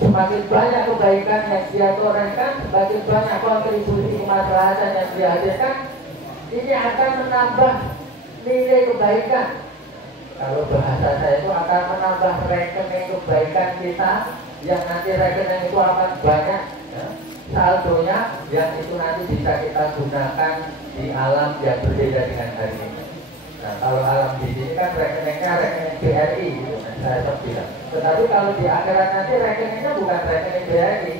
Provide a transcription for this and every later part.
Semakin banyak kebaikan yang dia torehkan, semakin banyak kontribusi kemaslahatan yang dia hadirkan, ini akan menambah nilai kebaikan. Kalau bahasa saya itu akan menambah rekening kebaikan kita, yang nanti rekening itu akan banyak ya, saldonya, yang itu nanti bisa kita gunakan di alam yang berbeda dengan hari ini. Nah, kalau alam di sini kan rekeningnya rekening BRI gitu, saya bilang. Tetapi kalau di akhirat nanti rekeningnya bukan rekening BRI,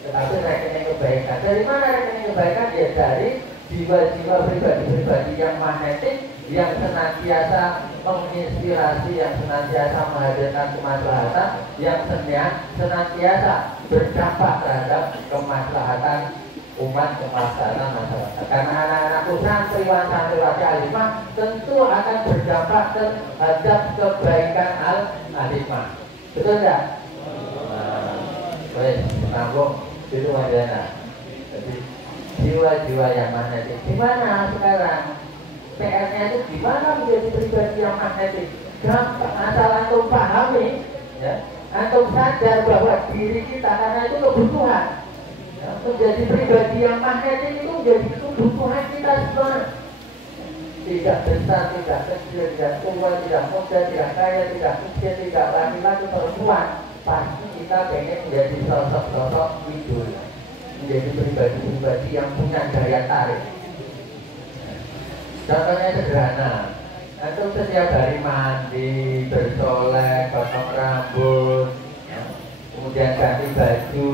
tetapi rekening kebaikan. Dari mana rekening kebaikan? Ya dari jiwa-jiwa pribadi-pribadi yang magnetik, yang senantiasa menginspirasi, yang senantiasa menghadirkan kemaslahatan, yang senantiasa berdampak terhadap kemaslahatan umat, kemaslahatan masyarakat. Karena anak-anakku santriwan santriwati alimah tentu akan berdampak terhadap kebaikan al-alimah. Betul tidak? Baik, nanggung itu wajana. Jadi jiwa-jiwa yang magnetik. Gimana sekarang? PR-nya itu gimana menjadi pribadi yang magnetik? Gampang, asal antum pahami, ya, antum sadar bahwa diri kita karena itu kebutuhan. Ya, menjadi pribadi yang magnetik itu menjadi kebutuhan kita semua. Tidak besar, tidak kecil, tidak tua, tidak muda, tidak kaya, tidak miskin, tidak laki-laki, perempuan. Pasti kita pengen menjadi sosok-sosok idol, menjadi pribadi-pribadi yang punya daya tarik. Contohnya sederhana, antum setiap hari mandi, bersolek, potong rambut, ya, kemudian ganti baju,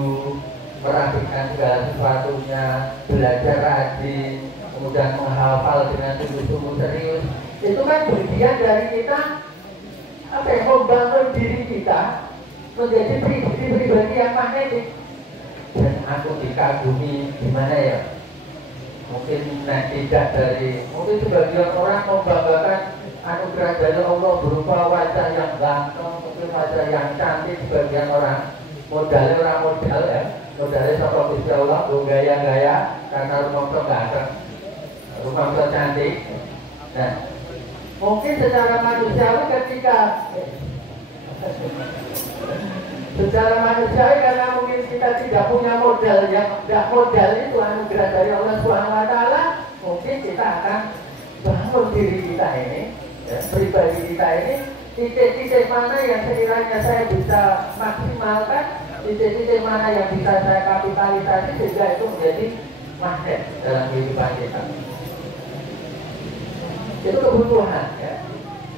merapikan segala sesuatunya, belajar rajin, kemudian menghafal dengan sungguh-sungguh serius. Itu kan bagian dari kita apa ya, membangun diri kita menjadi pribadi yang magnetik. Dan aku dikagumi gimana ya? Mungkin tidak dari, mungkin sebagian orang membanggakan anugerah dari Allah berupa wajah yang ganteng, mungkin wajah yang cantik. Sebagian orang modalnya orang modal ya, modalnya sama Gusti Allah, gaya-gaya karena rumah ganteng, rumah cantik. Nah, mungkin secara manusiawi secara manusiawi karena mungkin kita tidak punya modal yang modal itu anugerah dari Allah Subhanahu wa taala, mungkin kita akan bangun diri kita ini, ya, pribadi kita ini, titik-titik mana yang sekiranya saya bisa maksimalkan, titik-titik mana yang bisa saya kapitalisasi sehingga itu menjadi magnet dalam kehidupan kita. Itu kebutuhan ya.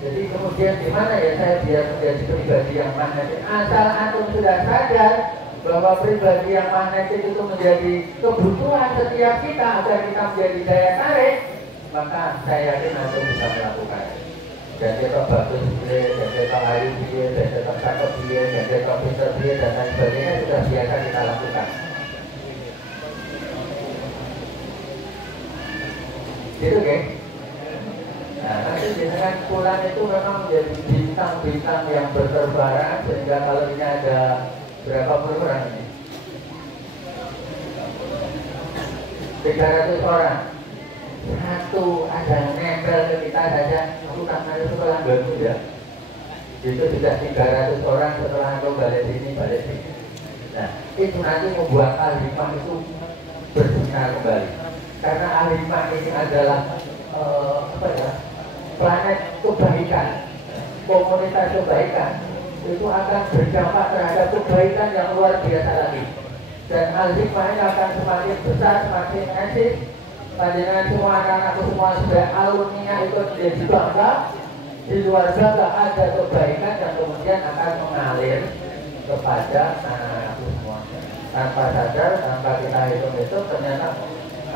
Jadi kemudian gimana ya saya biar menjadi pribadi yang magnetik? Asal antum sudah sadar bahwa pribadi yang magnetik itu menjadi kebutuhan setiap kita agar kita menjadi daya tarik, maka saya yakin antum bisa melakukan. Jadi kok bagus dia, jadi kok ayu dia, jadi kok cakep dia, jadi kok pintar dia dan lain sebagainya sudah biasa kita lakukan. Gitu kan? Nah, nanti dengan pulang itu memang menjadi bintang-bintang yang berterbangan, sehingga kalau ini ada berapa orang ini? 300 orang. Satu ada nempel ke kita saja, aku tangannya setelah baru ya. Itu sudah 300 orang setelah aku balik sini. Nah, itu nanti membuat Al-Hikmah itu bersinar kembali. Karena Al-Hikmah ini adalah planet kebaikan, komunitas kebaikan, itu akan berdampak terhadap kebaikan yang luar biasa lagi. Dan Al-Hikmah ini akan semakin besar, semakin eksis. Panjenengan semua anak-anakku semua sudah alumni itu menjadi bangga. Di luar bangga ada kebaikan yang kemudian akan mengalir kepada anak-anakku semua. Tanpa sadar, tanpa kita hitung-hitung, ternyata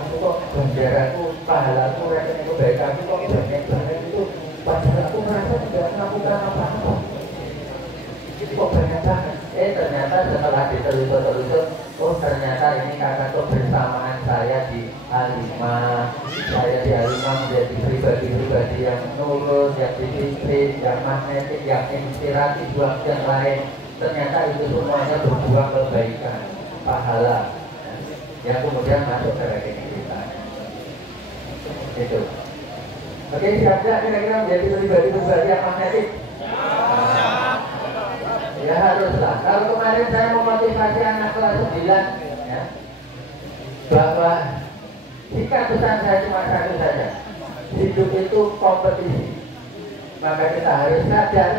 aku kok benderaku, pahalaku, rekening kebaikanku kok banyak banget itu. Padahal aku merasa tidak melakukan apa-apa. Itu kok banyak banget. Ternyata setelah ditelusur, oh ternyata ini karena kebersamaan saya di Al-Hikmah. Saya di Al-Hikmah menjadi pribadi-pribadi yang nurut, yang disiplin, yang magnetik, yang inspiratif buat yang lain. Ternyata itu semuanya berbuah kebaikan, pahala, yang kemudian masuk ke rekening kita. Itu. Oke, siap-siap kira-kira menjadi pribadi-pribadi yang magnetik. Ya haruslah. Kalau kemarin saya memotivasi anak kelas 9 ya, bahwa jika pesan saya cuma satu saja, hidup itu kompetisi. Maka kita harus sadar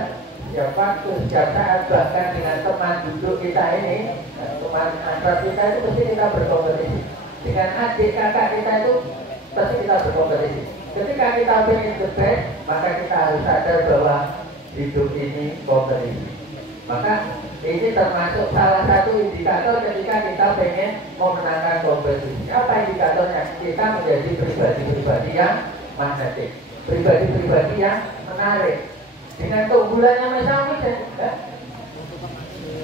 setiap waktu, setiap saat, bahkan dengan teman duduk kita ini, teman akrab kita itu pasti kita berkompetisi. Dengan adik kakak kita itu pasti kita berkompetisi. Ketika kita ingin the best, maka kita harus sadar bahwa hidup ini kompetisi. Maka ini termasuk salah satu indikator ketika kita pengen memenangkan kompetisi. Apa indikatornya? Kita menjadi pribadi-pribadi yang magnetik, pribadi-pribadi yang menarik. Dengan keunggulannya masing-masing, ya?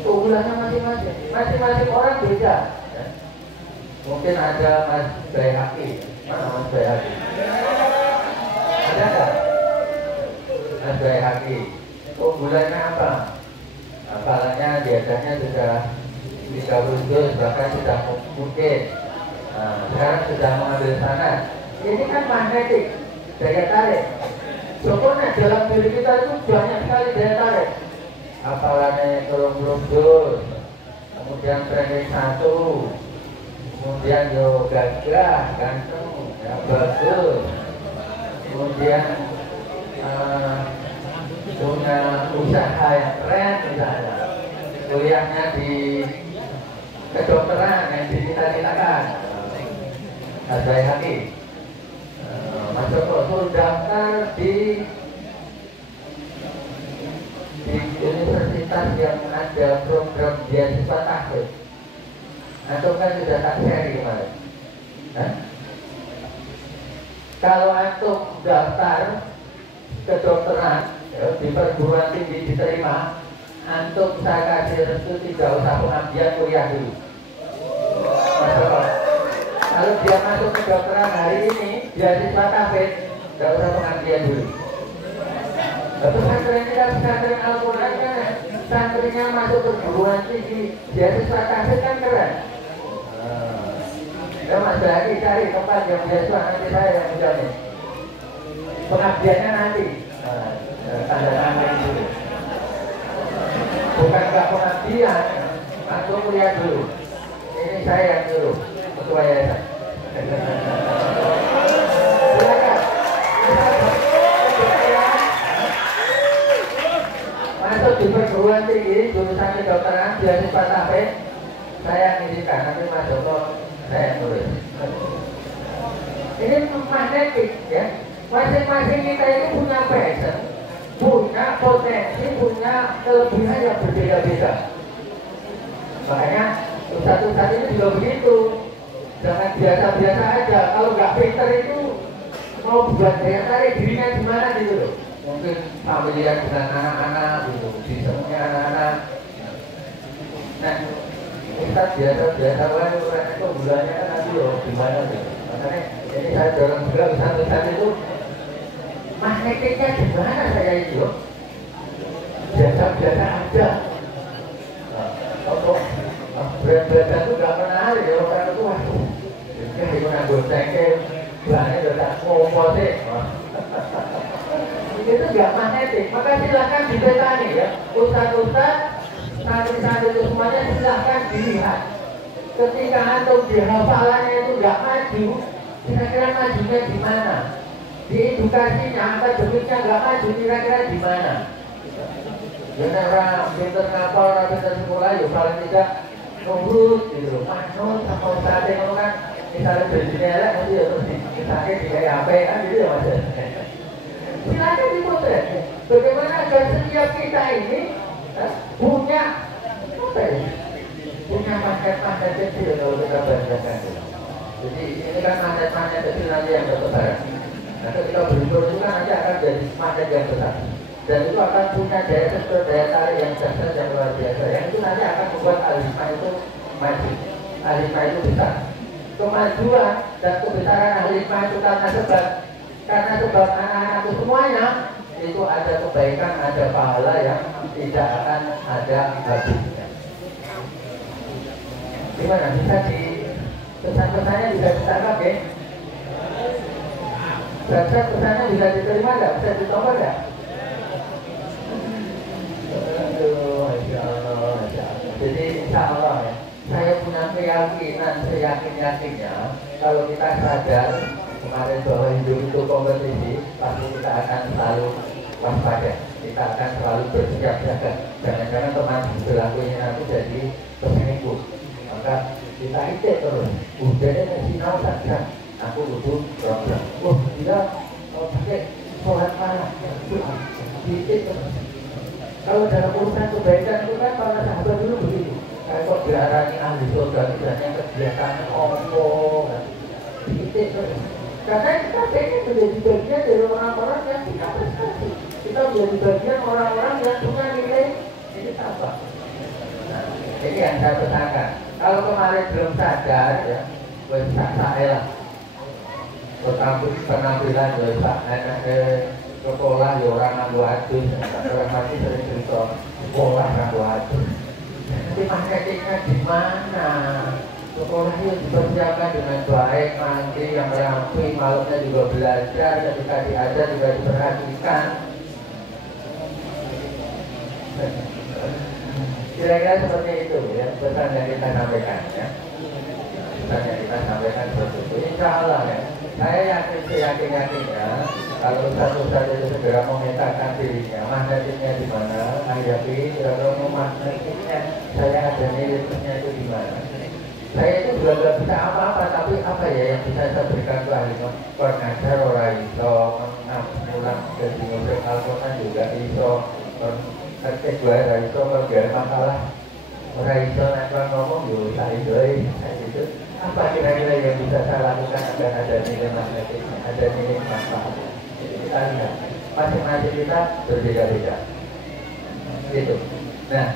Keunggulannya masing-masing. Masing-masing orang beda. Ya? Mungkin ada Mas Bayhaqi. Mana Mas Bayhaqi? Ada nggak? Mas Bayhaqi. Keunggulannya apa? Apalanya biasanya sudah 30 juz, bahkan sudah mungkin. Nah, sekarang sudah mengambil sana. Ini kan magnetik, daya tarik. Pokoknya dalam diri kita itu banyak sekali daya tarik. Apalanya kelung-kelung juz, kemudian training 1, kemudian yo gagah, ganteng, ya bagus, kemudian punya usaha yang keren misalnya, kuliahnya di kedokteran yang dicita-citakan, ada hati, masuk ke daftar di universitas yang ada program beasiswa tahfidz. Antum kan sudah tak share kemarin. Kalau antum daftar kedokteran ya, di perguruan tinggi diterima, antum saya kasih restu tidak usah pengabdian, kuliah dulu. Masuk. Kalau dia masuk kedokteran hari ini, beasiswa tahfidz, tidak usah pengabdian dulu. Pesantren kita pesantren Al-Quran kan, santrinya masuk perguruan tinggi, beasiswa tahfidz kan keren. Ya Mas Dani cari tempat yang beasiswa, nanti saya yang menjamin. Pengabdiannya nanti. Tanda tangan dulu. Bukan nggak pengabdian, antum kuliah dulu. Ini saya yang dulu, ketua yayasan. Silakan. Masuk di perguruan tinggi, jurusan kedokteran, beasiswa tahfidz, saya ngisikan, nanti Mas Joko saya tulis. Ini magnetik ya. Masing-masing kita itu punya passion, punya potensi, punya kelebihan yang berbeda-beda. Makanya ustaz-ustaz ini juga begitu. Jangan biasa-biasa aja. Kalau nggak pinter itu mau buat daya tarik dirinya gimana gitu loh. Mungkin familiar dengan anak-anak gitu, disenengnya anak-anak. Nah, ustaz biasa-biasa orang itu bulannya kan nanti loh gimana gitu. Makanya ini saya dorong juga ustaz-ustaz itu magnetiknya gimana saya itu biasa-biasa aja. Berat-berat itu gak menarik ya orang itu. Waduh ya itu nanggung tengkel bahannya udah tak ngomong sih. Itu gak magnetik. Maka silahkan dipetani ya, ustaz-ustaz, santri-santri itu semuanya silahkan dilihat. Ketika antum di hafalannya itu gak maju, kira-kira majunya di mana? Di edukasinya, akademiknya nggak maju, kira-kira di mana? Jangan orang pinter ngapal, orang pinter sekolah, ya paling tidak nurut gitu. Manut sama ustadz itu kan, misalnya berjini elek, nanti ya terus misalnya di HP kan gitu ya Mas. Silakan dipotret. Bagaimana agar setiap kita ini punya magnet-magnet kecil kalau kita bandingkan. Jadi ini kan magnet-magnet kecil nanti yang bertebaran. Nah, ketika beruntung itu kan nanti akan jadi magnet yang besar, dan itu akan punya daya tarik yang dahsyat yang luar biasa. Yang itu nanti akan membuat Al-Hikmah itu maju, Al-Hikmah itu besar. Kemajuan dan kebesaran Al-Hikmah itu karena sebab anak-anakku semuanya itu ada kebaikan, ada pahala yang tidak akan ada habisnya. Gimana bisa di pesan-pesannya bisa ditangkap ya? Pesannya bisa diterima nggak? Bisa ditomor nggak? Aduh, insya Allah ya, saya punya keyakinan seyakin-yakinnya kalau kita sadar kemarin bahwa hidup itu kompetisi, pasti kita akan selalu waspada, kita akan selalu bersiap jaga. Jangan-jangan teman sebelahku ini nanti jadi peselingkuh, maka kita ide terus. Udah deh sinau saja, aku butuh program. Wah dia pakai sholat malam, ide terus. Kalau dalam urusan kebaikan itu kan para sahabat dulu begitu. Kayak kok diarani ahli surga misalnya kegiatan omong, ide terus. Karena kita pengen menjadi bagian dari orang-orang yang kita prestasi. Kita menjadi bagian orang-orang yang punya nilai ini apa? Nah, ini yang saya pesankan. Kalau kemarin belum sadar ya, saya lah. Penampilan ya, anak sekolah ya orang nganggo adus, orang masih sering cerita sekolah nganggo adus. Nanti marketingnya di mana? Sekolah itu dipersiapkan dengan baik, nanti yang rapi, malamnya juga belajar, ketika diajar juga diperhatikan. Kira-kira seperti itu ya, pesan yang kita sampaikan ya. Pesan yang kita sampaikan seperti itu. Insya Allah ya, saya yakin-yakinnya kalau Ustaz itu segera memetakan dirinya, magnetiknya di mana, hadapi, kalau magnetiknya saya ada nilainya itu di mana. Saya itu juga nggak bisa apa-apa, tapi apa ya yang bisa saya berikan ke ahli pengajar orang iso, mengulang dari musik Al-Quran juga iso, ketik dua iso, kalau masalah orang iso nanti ngomong yuk saya itu. Apa kira-kira yang bisa saya lakukan agar ada nilai magnetiknya, ada nilai manfaat. Kita lihat, masing-masing kita berbeda-beda. Gitu. Nah,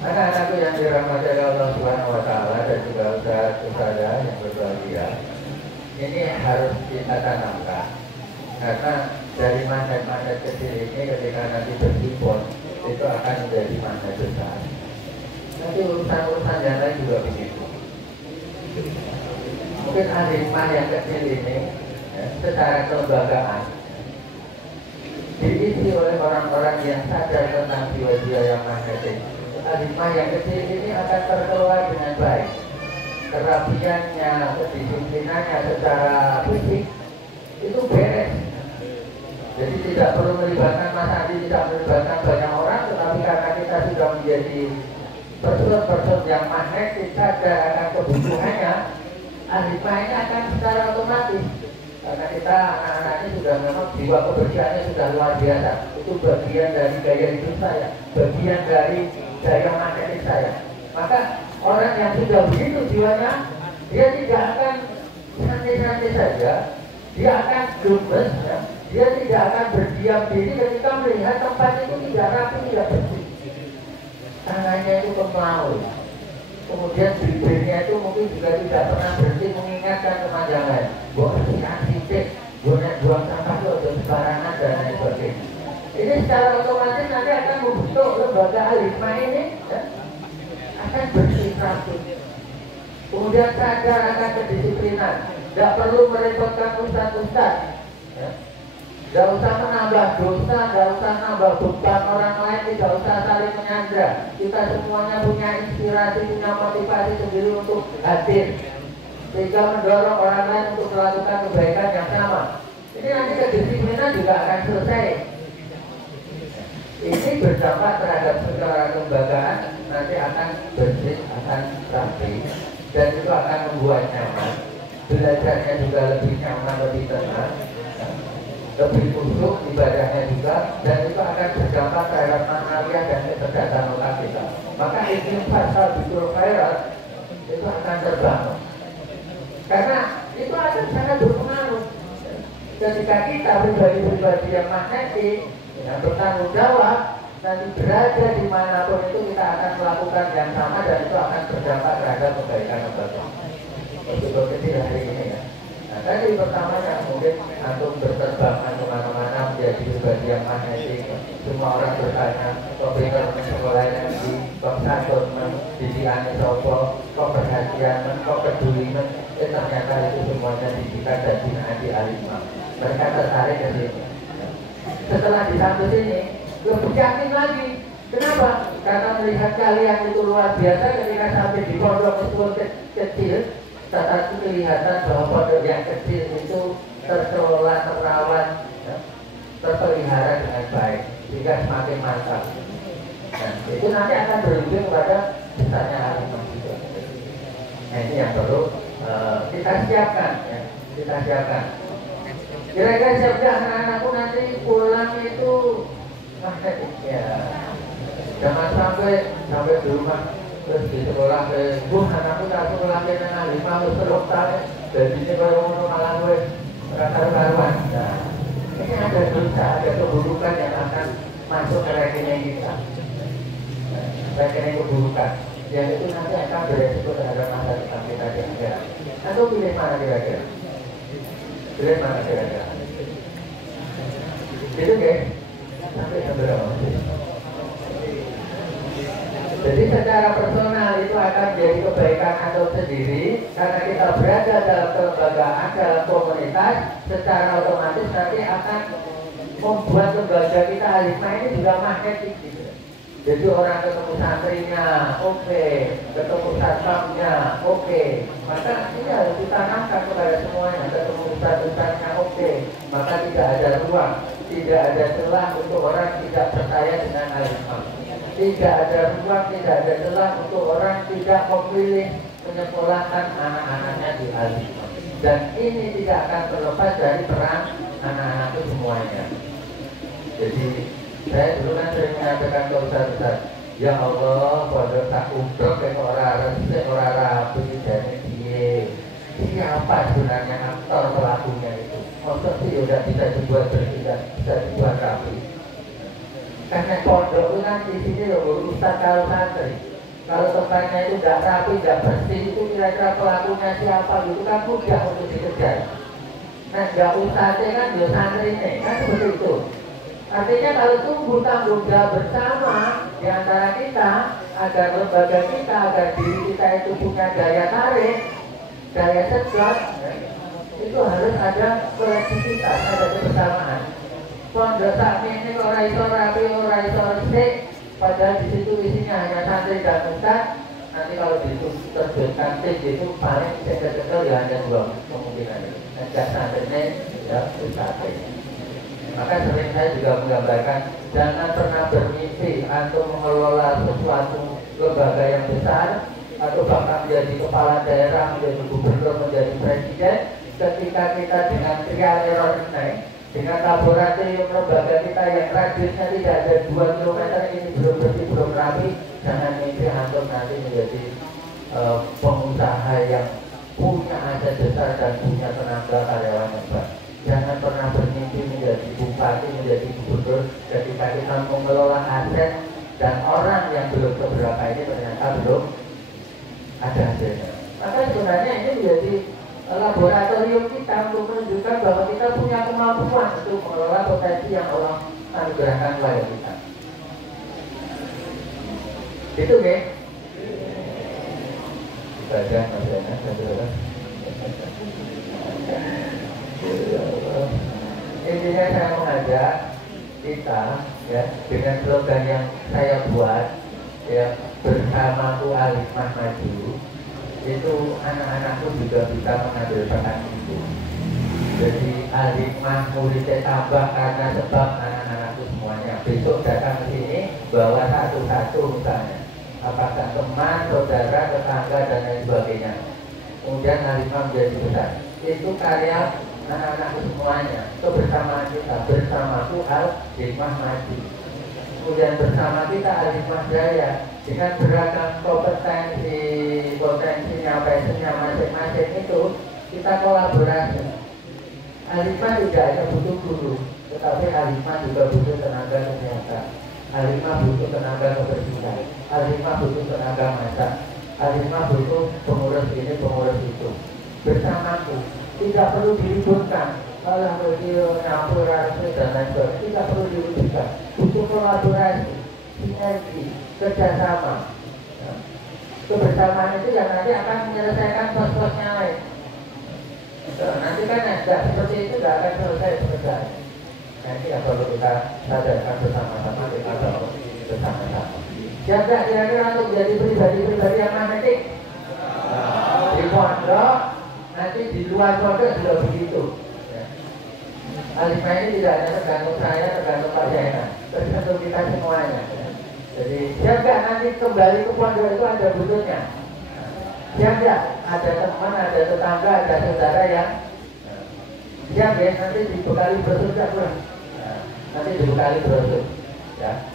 anak-anakku yang dirahmati Allah Subhanahu wa Ta'ala dan juga ustaz-ustazah yang berbahagia, ini harus kita tanamkan karena dari magnet-magnet kecil ini ketika nanti berhimpun itu akan menjadi magnet besar. Nanti urusan-urusan yang lain juga begitu. Mungkin alimah yang kecil ini ya, secara kelembagaan diisi oleh orang-orang yang sadar tentang jiwa-jiwa yang magnetik. Alimah yang kecil ini akan terkelola dengan baik. Kerapiannya, kedisiplinannya secara fisik itu beres. Jadi tidak perlu melibatkan Mas Andi, tidak melibatkan banyak orang, tetapi karena kita sudah menjadi person-person yang magnetik, sadar akan kebutuhannya, alimah ini akan secara otomatis. Karena kita anak-anak ini sudah memang jiwa kebersihannya sudah luar biasa. Itu bagian dari gaya hidup saya, bagian dari daya magnetik saya. Maka orang yang sudah begitu jiwanya, dia tidak akan santai-santai saja, dia akan gemes, ya. Dia tidak akan berdiam diri ketika melihat tempat itu tidak rapi, tidak bersih. Tangannya itu kemau, kemudian bibirnya itu mungkin juga tidak pernah berhenti mengingatkan teman yang lain. Bersihkan titik, buang sampah itu untuk sembarangan dan lain sebagainya. Ini secara otomatis nanti akan membentuk lembaga alimah ini ya, akan bersih rapi. Kemudian sadar akan kedisiplinan, tidak perlu merepotkan ustaz-ustaz. Ya. Tidak usah menambah dosa, tidak usah menambah beban orang lain, tidak usah saling menyandra. Kita semuanya punya inspirasi, punya motivasi sendiri untuk hadir, sehingga mendorong orang lain untuk melakukan kebaikan yang sama. Ini nanti kedisiplinan juga akan selesai. Ini berdampak terhadap secara kelembagaan, nanti akan bersih, akan rapi, dan itu akan membuat nyaman. Belajarnya juga lebih nyaman, lebih tenang, lebih khusyuk ibadahnya juga, dan itu akan berdampak terhadap manawiyah dan kecerdasan otak kita. Maka istighfar sabiqul khairat itu akan terbangun. Karena itu akan sangat berpengaruh. Ketika kita pribadi-pribadi yang magnetik, yang bertanggung jawab, nanti berada dimanapun itu kita akan melakukan yang sama dan itu akan berdampak terhadap kebaikan bersama. Betul kecil hari ini ya. Nah tadi pertamanya mungkin antum berterbangan kemana-mana menjadi pribadi yang magnetik. Semua orang bertanya, kok pintar sekolahnya di kok satu didikannya sopo, kok perhatian, kok peduli, ternyata itu semuanya didikan dan binaan di alimah. Mereka tertarik ke sini. Setelah di satu sini, lebih yakin lagi Kenapa? Karena melihat kalian itu luar biasa ketika sampai di pondok meskipun kecil, tetapi kelihatan bahwa pondok yang kecil itu terkelola, terawat, ya, terpelihara dengan baik, sehingga semakin mantap. Nah, itu nanti akan berujung kepada besarnya Alimah juga. Nah, ini yang perlu kita siapkan, ya. Kita siapkan. Kira-kira siapkan anak-anakku nanti pulang itu magnetik, ya. Jangan sampai di rumah terus di sekolah anakku tak sekolah dengan Alimah terus terus jadi ini kalau malah gue karuan. Nah, ini ada dosa, ada keburukan yang akan masuk ke rekening kita. Rekening keburukan yang itu nanti akan beresiko terhadap masa depan kita di akhirat. Atau pilih mana kira-kira? Pilih mana kira-kira? Itu guys, sampai berapa? Jadi secara personal itu akan menjadi kebaikan atau sendiri karena kita berada dalam kelembagaan, dalam komunitas, secara otomatis nanti akan membuat lembaga kita Alimah ini juga magnetik gitu. Jadi orang ketemu santrinya, oke, ketemu satpamnya, oke, maka ini harus ditanamkan kepada semuanya. Ketemu ustadz-ustadznya, oke, maka tidak ada ruang, tidak ada celah untuk orang tidak percaya dengan Alimah. Tidak ada ruang, tidak ada celah untuk orang tidak memilih menyekolahkan anak-anaknya di Alimah. Dan ini tidak akan terlepas dari peran anak-anak itu semuanya. Jadi saya dulu kan sering menyampaikan ke ustaz-ustaz, ya Allah, pada tak umroh ke orang resik, orang rapi, dan siapa sebenarnya aktor pelakunya itu? Maksud sih udah bisa dibuat bersih, bisa dibuat rapi. Karena pondok itu kan di sini loh, ustaz kalau santri. Kalau tempatnya itu tidak rapi, tidak bersih, itu kira-kira pelakunya siapa? Itu kan mudah untuk dikejar. Nah, nggak ustaznya kan dia santri nih, kan seperti itu. Artinya kalau tumbuh tanggung jawab bersama di antara kita agar lembaga kita, agar diri kita itu punya daya tarik, daya sedot, itu harus ada kolektivitas, ada kebersamaan. Pondok sakti ini orang iso rapi, orang iso resik, padahal di situ isinya hanya santri dan ustaz. Nanti kalau diterbitkan tis itu paling sekedar ya hanya dua kemungkinan itu. Ada santrinya, ya ustaznya. Maka sering saya juga menggambarkan jangan pernah bermimpi atau mengelola sesuatu lembaga yang besar atau bahkan menjadi kepala daerah, menjadi gubernur, menjadi presiden ketika kita dengan trial error naik, dengan laboratorium lembaga kita yang radiusnya tidak ada 2 km ini belum bersih, belum rapi. Jangan mimpi antum nanti menjadi pengusaha yang punya aset besar dan punya tenaga karyawan yang baik. Jangan pernah bermimpi menjadi bupati, menjadi gubernur ketika kita mengelola aset dan orang yang belum keberapa ini ternyata belum ada hasilnya. Maka sebenarnya ini menjadi laboratorium kita untuk menunjukkan bahwa kita punya kemampuan untuk mengelola potensi yang Allah anugerahkan kepada kita. Itu ya. Ibadah maksudnya. Intinya saya mengajak kita ya dengan slogan yang saya buat ya, bersamaku Alimah maju, itu anak-anakku juga bisa mengambil peran itu. Jadi Alimah muridnya tambah karena sebab anak-anakku semuanya besok datang ke sini bawa satu-satu misalnya, apakah teman, saudara, tetangga dan lain sebagainya. Kemudian Alimah menjadi besar. Itu karya anak-anak semuanya, kebersamaan kita, bersamaku Alimah maju. Kemudian bersama kita Alimah Jaya dengan beragam potensinya, passionnya masing-masing itu kita kolaborasi. Alimah tidak hanya butuh guru, tetapi Alimah juga butuh tenaga kesehatan. Alimah butuh tenaga kebersihan. Alimah butuh tenaga masak. Alimah butuh pengurus ini, pengurus itu. Bersamaku, tidak perlu diributkan. Kalau beliau nyampur dan lain sebagainya, tidak perlu diributkan. Butuh kolaborasi, sinergi, kerjasama. Kebersamaan itu yang nanti akan menyelesaikan sos-sosnya lain. Nanti kan tidak seperti itu tidak akan selesai. Nanti yang perlu kita sadarkan bersama-sama kita tahu. bersama-sama. Siap nggak kira-kira untuk menjadi pribadi-pribadi yang magnetik? Di pondok, nanti di luar pondok juga begitu. Alimah ini tidak hanya tergantung saya, tergantung Pak Jaina, tergantung kita semuanya. Jadi siap nggak nanti kembali ke pondok itu ada butuhnya? Siap nggak? Ada teman, ada tetangga, ada saudara yang siap ya, nanti dibekali brosur nggak kurang? Nanti dibekali brosur ya.